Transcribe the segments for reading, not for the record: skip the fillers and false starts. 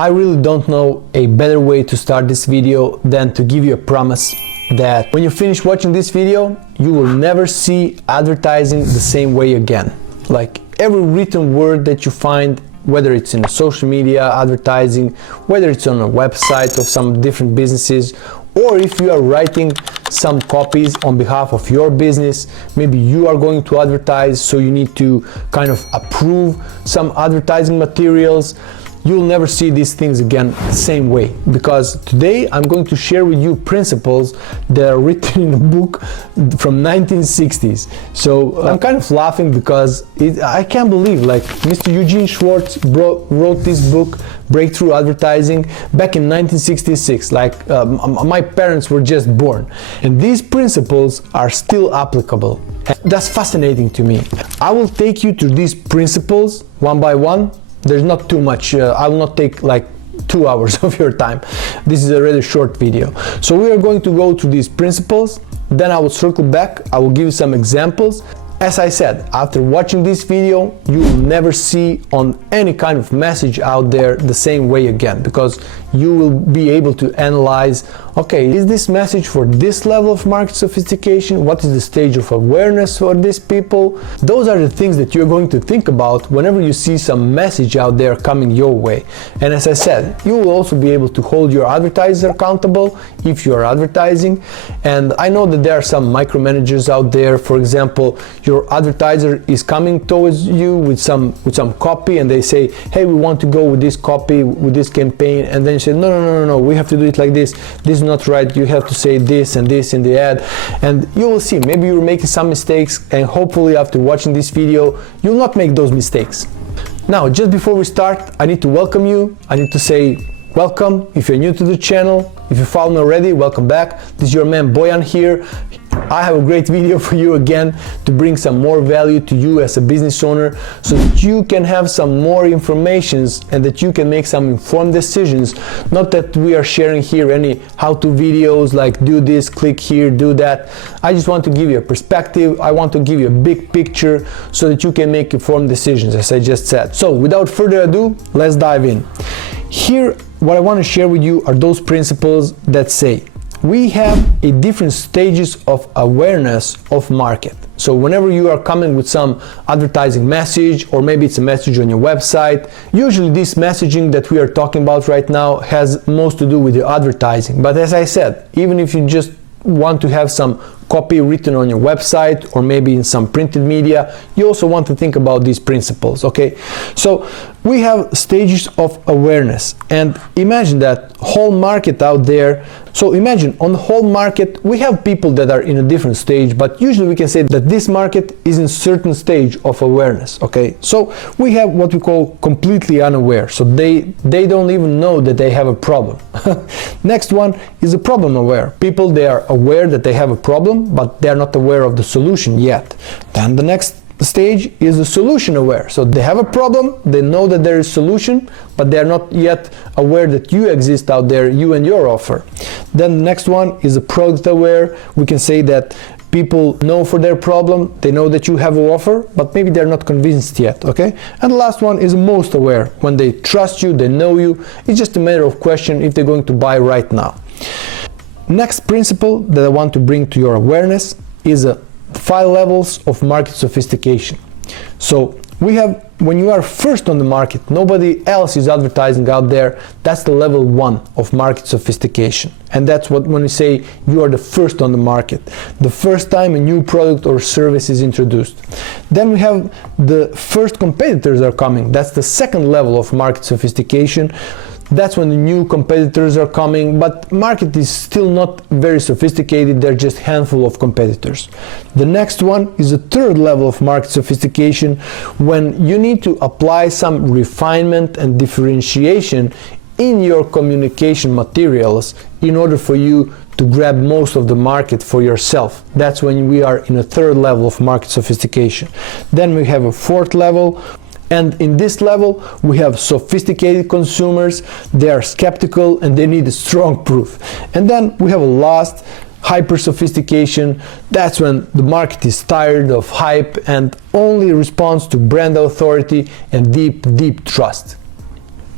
I really don't know a better way to start this video than to give you a promise that when you finish watching this video, you will never see advertising the same way again. Like every written word that you find, whether it's in social media advertising, whether it's on a website of some different businesses, or if you are writing some copies on behalf of your business, maybe you are going to advertise, so you need to kind of approve some advertising materials. You'll never see these things again the same way, because today I'm going to share with you principles that are written in a book from 1960s. So I'm kind of laughing because I can't believe, like, Mr. Eugene Schwartz wrote this book, Breakthrough Advertising, back in 1966, like my parents were just born, and these principles are still applicable. That's fascinating to me. I will take you through these principles one by one. There's not too much. I will not take like 2 hours of your time. This is a really short video. So we are going to go through these principles, then I will circle back, I will give you some examples. As I said, after watching this video, you will never see on any kind of message out there the same way again, because you will be able to analyze, okay, is this message for this level of market sophistication? What is the stage of awareness for these people? Those are the things that you're going to think about whenever you see some message out there coming your way. And as I said, you will also be able to hold your advertiser accountable if you are advertising. And I know that there are some micromanagers out there. For example, your advertiser is coming towards you with some copy, and they say, hey, we want to go with this copy, with this campaign, and then you say, no, we have to do it like this. This is not right. You have to say this and this in the ad. And you will see, maybe you're making some mistakes, and hopefully after watching this video, you'll not make those mistakes. Now, just before we start, I need to welcome you. I need to say welcome if you're new to the channel. If you follow me already, welcome back. This is your man Bojan here. I have a great video for you again to bring some more value to you as a business owner, so that you can have some more information and that you can make some informed decisions. Not that we are sharing here any how-to videos like do this, click here, do that. I just want to give you a perspective. I want to give you a big picture so that you can make informed decisions, as I just said. So without further ado, let's dive in. Here, what I want to share with you are those principles that say we have a different stages of awareness of market. So whenever you are coming with some advertising message, or maybe it's a message on your website, usually this messaging that we are talking about right now has most to do with the advertising. But as I said, even if you just want to have some copy written on your website, or maybe in some printed media, you also want to think about these principles, okay? So we have stages of awareness, and imagine that whole market out there. So imagine on the whole market, we have people that are in a different stage, but usually we can say that this market is in certain stage of awareness, okay? So we have what we call completely unaware. So they don't even know that they have a problem. Next one is a problem aware. People, they are aware that they have a problem, but they are not aware of the solution yet. Then the next stage is a solution aware. So they have a problem, they know that there is a solution, but they are not yet aware that you exist out there, you and your offer. Then the next one is a product aware. We can say that people know for their problem, they know that you have an offer, but maybe they're not convinced yet, okay? And the last one is most aware. When they trust you, they know you, it's just a matter of question if they're going to buy right now. Next principle that I want to bring to your awareness is 5 levels of market sophistication. So we have, when you are first on the market, nobody else is advertising out there, that's the level 1 of market sophistication. And that's what, when we say you are the first on the market, the first time a new product or service is introduced. Then we have the first competitors are coming, that's the second level of market sophistication. That's when the new competitors are coming, but market is still not very sophisticated, they're just handful of competitors. The next one is the third level of market sophistication, when you need to apply some refinement and differentiation in your communication materials in order for you to grab most of the market for yourself. That's when we are in a third level of market sophistication. Then we have a fourth level. And in this level, we have sophisticated consumers, they are skeptical and they need a strong proof. And then we have a last, hyper sophistication. That's when the market is tired of hype and only responds to brand authority and deep trust.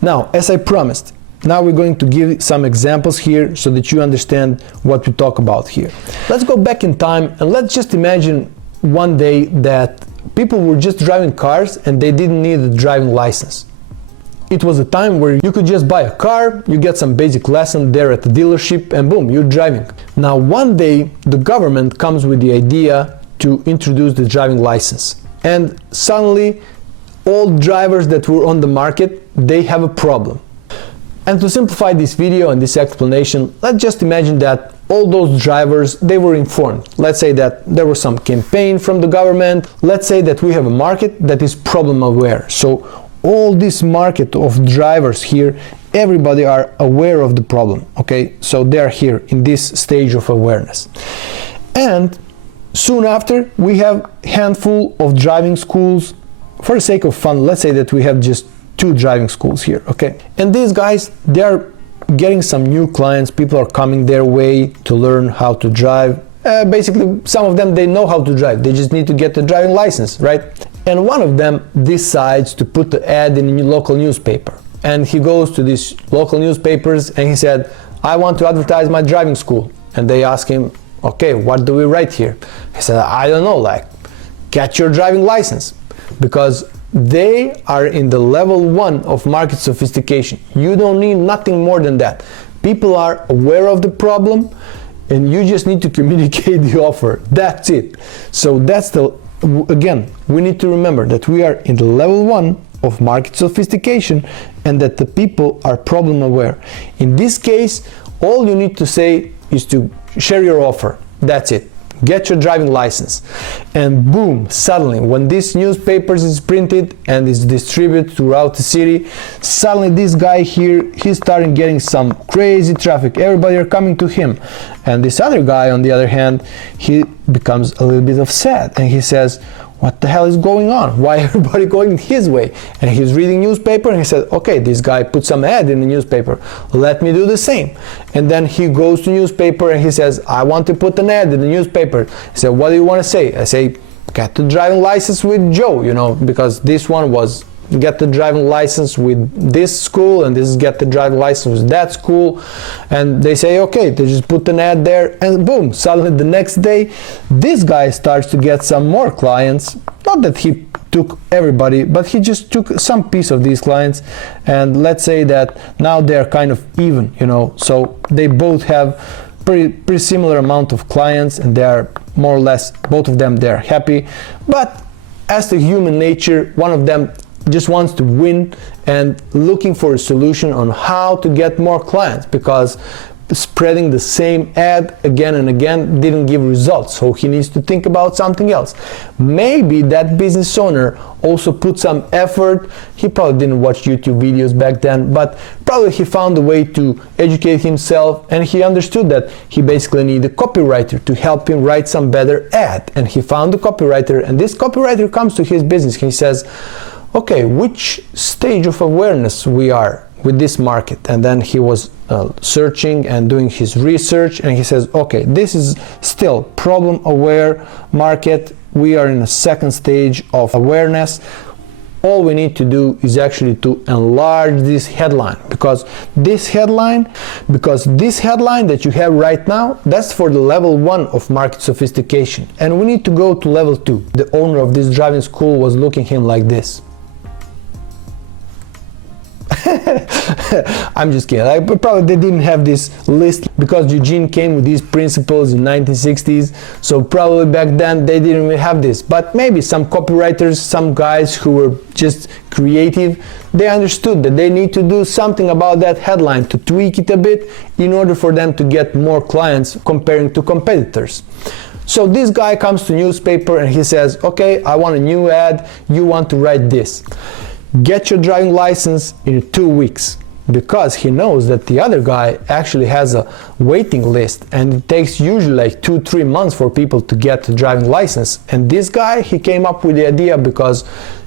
Now, as I promised, now we're going to give some examples here so that you understand what we talk about here. Let's go back in time and let's just imagine one day that people were just driving cars and they didn't need a driving license. It was a time where you could just buy a car, you get some basic lesson there at the dealership, and boom, you're driving. Now one day the government comes with the idea to introduce the driving license, and suddenly all drivers that were on the market, they have a problem. And to simplify this video and this explanation, let's just imagine that all those drivers, they were informed. Let's say that there was some campaign from the government. Let's say that we have a market that is problem aware. So all this market of drivers here, everybody are aware of the problem, okay? So they are here in this stage of awareness. And soon after, we have a handful of driving schools. For the sake of fun, let's say that we have just 2 driving schools here, okay? And these guys, they are getting some new clients. People are coming their way to learn how to drive. Basically, some of them, they know how to drive. They just need to get the driving license, right? And one of them decides to put the ad in a local newspaper. And he goes to these local newspapers and he said, I want to advertise my driving school. And they ask him, okay, what do we write here? He said, I don't know, like, get your driving license. Because they are in the level 1 of market sophistication. You don't need nothing more than that. People are aware of the problem and you just need to communicate the offer. That's it. So that's the, again, we need to remember that we are in the level 1 of market sophistication and that the people are problem aware. In this case, all you need to say is to share your offer. That's it. Get your driving license. And boom, suddenly when this newspaper is printed and is distributed throughout the city, suddenly this guy here, he's starting getting some crazy traffic. Everybody are coming to him. And this other guy, on the other hand, he becomes a little bit of sad and he says, what the hell is going on? Why everybody going his way? And he's reading newspaper and he said, okay, this guy put some ad in the newspaper. Let me do the same. And then he goes to newspaper and he says, I want to put an ad in the newspaper. He said, what do you want to say? I say, get the driving license with Joe, you know, because this one was get the driving license with this school and this is get the driving license with that school. And they say, okay, they just put an ad there and boom, suddenly the next day this guy starts to get some more clients. Not that he took everybody, but he just took some piece of these clients, and let's say that now they're kind of even, you know, so they both have pretty similar amount of clients and they are more or less, both of them, they're happy. But as to human nature, one of them just wants to win and looking for a solution on how to get more clients, because spreading the same ad again and again didn't give results, so he needs to think about something else. Maybe that business owner also put some effort. He probably didn't watch YouTube videos back then, but probably he found a way to educate himself and he understood that he basically needed a copywriter to help him write some better ad. And he found a copywriter, and this copywriter comes to his business. He says, okay, which stage of awareness we are with this market? And then he was searching and doing his research, and he says, okay, this is still problem aware market. We are in a second stage of awareness. All we need to do is actually to enlarge this headline, because this headline that you have right now, that's for the level 1 of market sophistication, and we need to go to level 2. The owner of this driving school was looking at him like this. I'm just kidding. Probably they didn't have this list because Eugene came with these principles in 1960s, so probably back then they didn't even have this. But maybe some copywriters, some guys who were just creative, they understood that they need to do something about that headline to tweak it a bit in order for them to get more clients comparing to competitors. So this guy comes to newspaper and he says, okay, I want a new ad, you want to write this. Get your driving license in 2 weeks, because he knows that the other guy actually has a waiting list and it takes usually like 2-3 months for people to get a driving license. And this guy, he came up with the idea because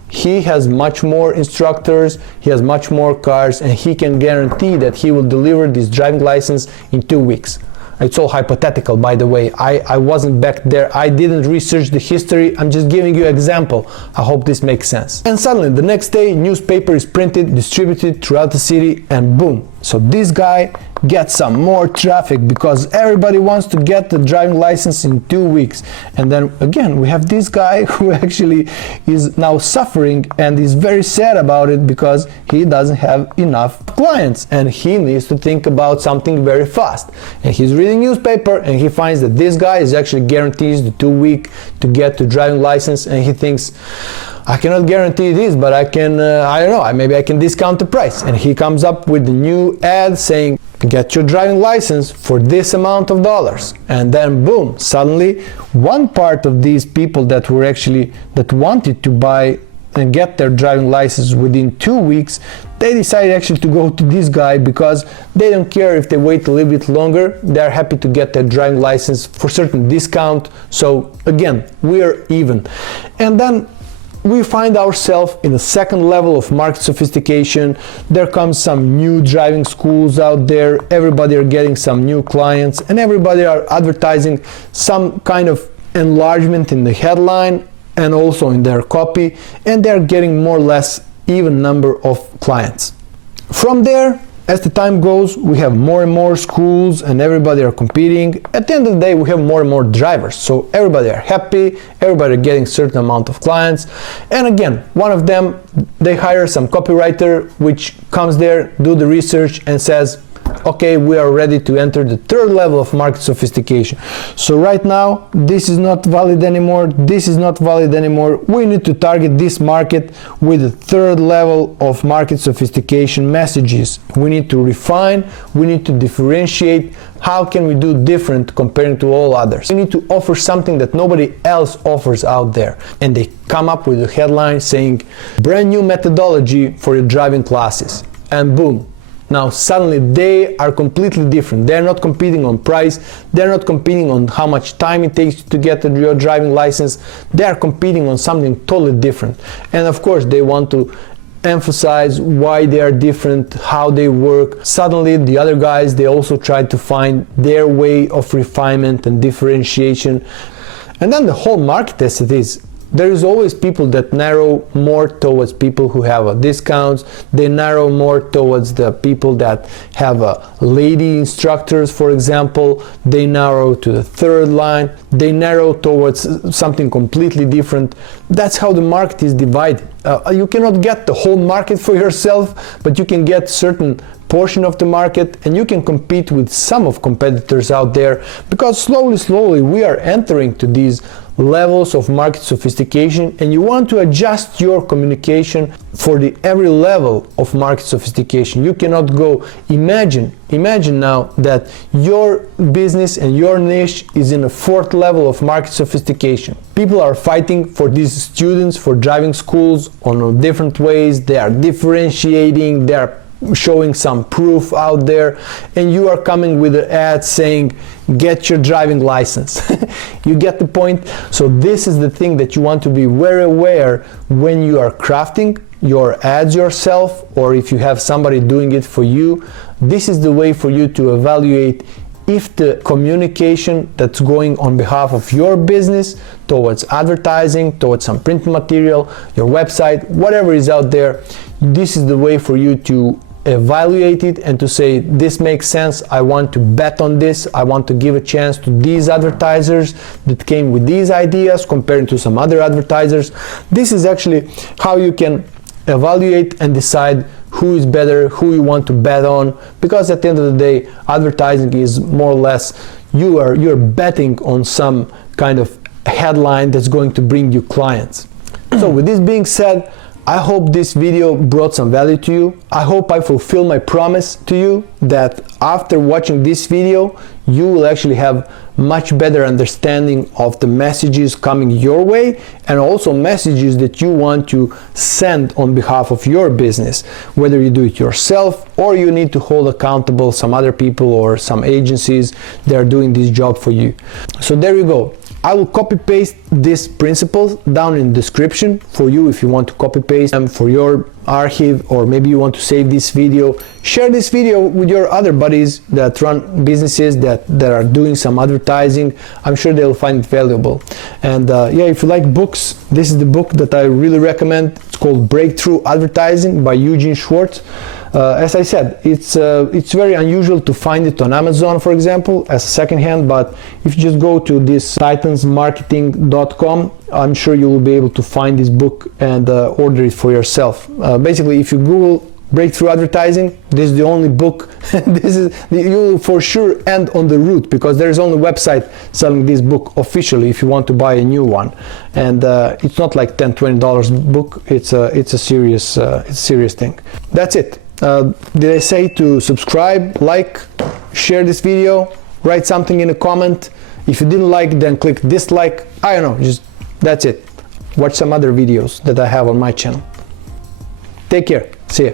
he has much more instructors, he has much more cars, and he can guarantee that he will deliver this driving license in 2 weeks. It's all hypothetical, by the way. I wasn't back there. I didn't research the history. I'm just giving you an example. I hope this makes sense. And suddenly the next day, newspaper is printed, distributed throughout the city, and boom. So this guy gets some more traffic because everybody wants to get the driving license in 2 weeks. And then again, we have this guy who actually is now suffering and is very sad about it because he doesn't have enough clients and he needs to think about something very fast. And he's reading newspaper and he finds that this guy is actually guarantees the 2 week to get the driving license, and he thinks, I cannot guarantee this, but I can, I don't know, maybe I can discount the price. And he comes up with a new ad saying, get your driving license for this amount of dollars. And then boom, suddenly one part of these people that wanted to buy and get their driving license within 2 weeks, they decided actually to go to this guy because they don't care if they wait a little bit longer. They're happy to get their driving license for certain discount. So again, we are even. And then we find ourselves in a second level of market sophistication. There comes some new driving schools out there. Everybody are getting some new clients and everybody are advertising some kind of enlargement in the headline and also in their copy, and they're getting more or less even number of clients. From there, as the time goes, we have more and more schools and everybody are competing. At the end of the day, we have more and more drivers. So everybody are happy, everybody are getting certain amount of clients. And again, one of them, they hire some copywriter which comes there, do the research and says, okay, we are ready to enter the third level of market sophistication. So right now, this is not valid anymore. This is not valid anymore. We need to target this market with the third level of market sophistication messages. We need to refine, we need to differentiate. How can we do different comparing to all others? We need to offer something that nobody else offers out there. And they come up with a headline saying, brand new methodology for your driving classes. And boom. Now suddenly they are completely different. They're not competing on price, they're not competing on how much time it takes to get your driving license, they are competing on something totally different. And of course they want to emphasize why they are different, how they work. Suddenly the other guys, they also try to find their way of refinement and differentiation. And then the whole market as it is, there is always people that narrow more towards people who have discounts. They narrow more towards the people that have lady instructors, for example. They narrow to the third line. They narrow towards something completely different. That's how the market is divided. You cannot get the whole market for yourself, but you can get certain portion of the market and you can compete with some of competitors out there, because slowly we are entering to these levels of market sophistication, and you want to adjust your communication for every level of market sophistication. You cannot go, imagine now that your business and your niche is in a fourth level of market sophistication. People are fighting for these students for driving schools on different ways. They are differentiating, they are showing some proof out there, and you are coming with an ad saying get your driving license. You get the point? So this is the thing that you want to be very aware when you are crafting your ads yourself, or if you have somebody doing it for you. This is the way for you to evaluate if the communication that's going on behalf of your business towards advertising, towards some print material, your website, whatever is out there, this is the way for you to evaluate it and to say, this makes sense, I want to bet on this, I want to give a chance to these advertisers that came with these ideas compared to some other advertisers. This is actually how you can evaluate and decide who is better, who you want to bet on, because at the end of the day, advertising is more or less, you're betting on some kind of headline that's going to bring you clients. So with this being said, I hope this video brought some value to you. I hope I fulfill my promise to you that after watching this video, you will actually have much better understanding of the messages coming your way, and also messages that you want to send on behalf of your business, whether you do it yourself or you need to hold accountable some other people or some agencies that are doing this job for you. So there you go. I will copy paste these principles down in the description for you if you want to copy paste them for your archive, or maybe you want to save this video. Share this video with your other buddies that run businesses that are doing some advertising. I'm sure they'll find it valuable. And yeah, if you like books, this is the book that I really recommend. It's called Breakthrough Advertising by Eugene Schwartz. As I said, it's very unusual to find it on Amazon, for example, as a secondhand, but if you just go to this titansmarketing.com, I'm sure you will be able to find this book and order it for yourself. Basically, if you Google Breakthrough Advertising, this is the only book. You will for sure end on the root, because there is only a website selling this book officially if you want to buy a new one. And it's not like $10-20 book. It's a serious thing. That's it. Did I say to subscribe, like, share this video, write something in a comment? If you didn't like, then click dislike. I don't know, just that's it. Watch some other videos that I have on my channel. Take care. See ya.